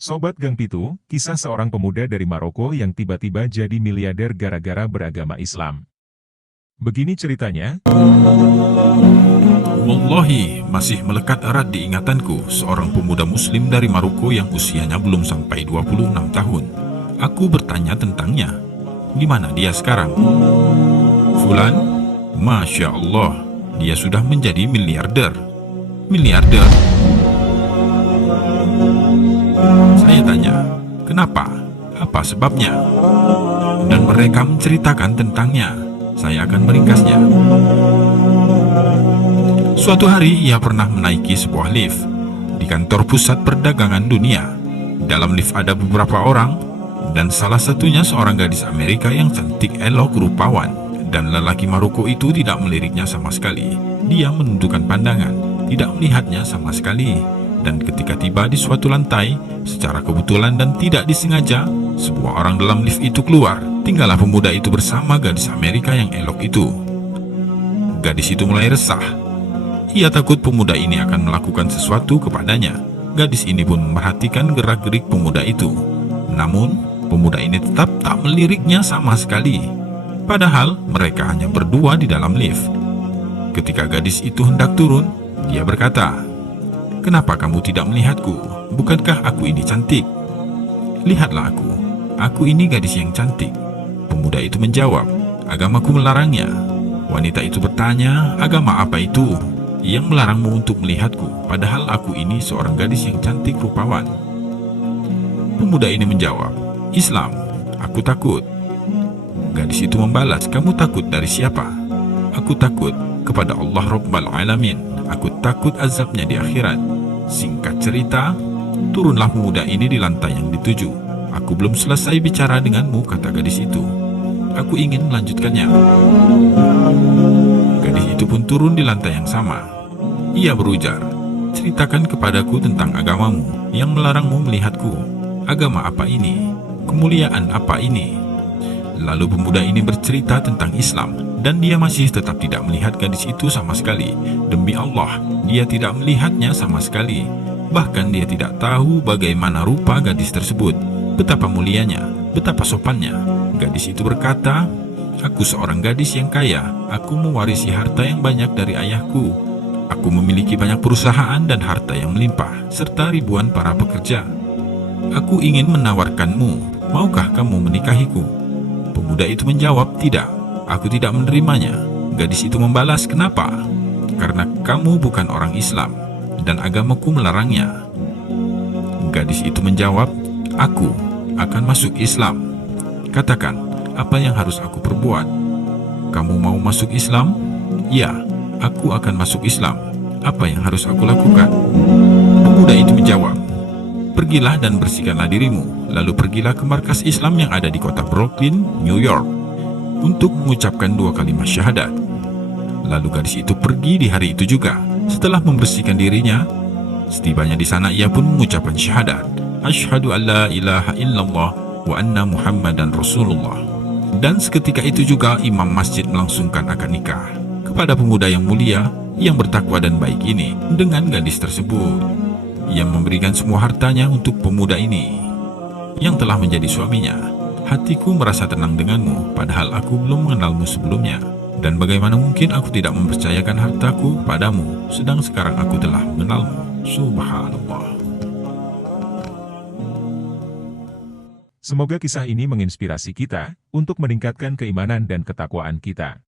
Sobat Gang Pitu, kisah seorang pemuda dari Maroko yang tiba-tiba jadi miliarder gara-gara beragama Islam. Begini ceritanya. Wallahi, masih melekat erat di ingatanku seorang pemuda muslim dari Maroko yang usianya belum sampai 26 tahun. Aku bertanya tentangnya. Di mana dia sekarang? Fulan? Masya Allah, dia sudah menjadi miliarder. Miliarder? Saya tanya, kenapa? Apa sebabnya? Dan mereka menceritakan tentangnya. Saya akan meringkasnya. Suatu hari ia pernah menaiki sebuah lift di kantor pusat perdagangan dunia. Dalam lift ada beberapa orang, dan salah satunya seorang gadis Amerika yang cantik, elok, rupawan. Dan lelaki Maroko itu tidak meliriknya sama sekali. Dia menundukkan pandangan, tidak melihatnya sama sekali. Dan ketika tiba di suatu lantai, secara kebetulan dan tidak disengaja, sebuah orang dalam lift itu keluar. Tinggallah pemuda itu bersama gadis Amerika yang elok itu. Gadis itu mulai resah. Ia takut pemuda ini akan melakukan sesuatu kepadanya. Gadis ini pun memperhatikan gerak-gerik pemuda itu. Namun, pemuda ini tetap tak meliriknya sama sekali. Padahal mereka hanya berdua di dalam lift. Ketika gadis itu hendak turun, dia berkata, "Kenapa kamu tidak melihatku? Bukankah aku ini cantik? Lihatlah aku ini gadis yang cantik." Pemuda itu menjawab, "Agamaku melarangnya." Wanita itu bertanya, "Agama apa itu yang melarangmu untuk melihatku, padahal aku ini seorang gadis yang cantik rupawan?" Pemuda ini menjawab, "Islam, aku takut." Gadis itu membalas, "Kamu takut dari siapa?" "Aku takut kepada Allah Rabbal Alamin. Aku takut azabnya di akhirat." Singkat cerita, turunlah pemuda ini di lantai yang dituju. "Aku belum selesai bicara denganmu," kata gadis itu. "Aku ingin melanjutkannya." Gadis itu pun turun di lantai yang sama. Ia berujar, "Ceritakan kepadaku tentang agamamu yang melarangmu melihatku. Agama apa ini? Kemuliaan apa ini?" Lalu pemuda ini bercerita tentang Islam, dan dia masih tetap tidak melihat gadis itu sama sekali. Demi Allah, dia tidak melihatnya sama sekali. Bahkan dia tidak tahu bagaimana rupa gadis tersebut, betapa mulianya, betapa sopannya. Gadis itu berkata, "Aku seorang gadis yang kaya. Aku mewarisi harta yang banyak dari ayahku. Aku memiliki banyak perusahaan dan harta yang melimpah, serta ribuan para pekerja. Aku ingin menawarkanmu, maukah kamu menikahiku?" Pemuda itu menjawab, "Tidak, aku tidak menerimanya." Gadis itu membalas, "Kenapa?" "Karena kamu bukan orang Islam, dan agamaku melarangnya." Gadis itu menjawab, "Aku akan masuk Islam. Katakan, apa yang harus aku perbuat?" "Kamu mau masuk Islam?" "Ya, aku akan masuk Islam. Apa yang harus aku lakukan?" Pemuda itu menjawab, "Pergilah dan bersihkanlah dirimu. Lalu pergilah ke markas Islam yang ada di kota Brooklyn, New York, untuk mengucapkan 2 kalimat syahadat." Lalu gadis itu pergi di hari itu juga. Setelah membersihkan dirinya, setibanya di sana ia pun mengucapkan syahadat, "Asyhadu an la ilaha illallah wa anna Muhammadan Rasulullah." Dan seketika itu juga imam masjid melangsungkan akad nikah kepada pemuda yang mulia, yang bertakwa dan baik ini dengan gadis tersebut, yang memberikan semua hartanya untuk pemuda ini yang telah menjadi suaminya. "Hatiku merasa tenang denganmu, padahal aku belum mengenalmu sebelumnya. Dan bagaimana mungkin aku tidak mempercayakan hartaku padamu, sedang sekarang aku telah mengenalmu." Subhanallah. Semoga kisah ini menginspirasi kita untuk meningkatkan keimanan dan ketakwaan kita.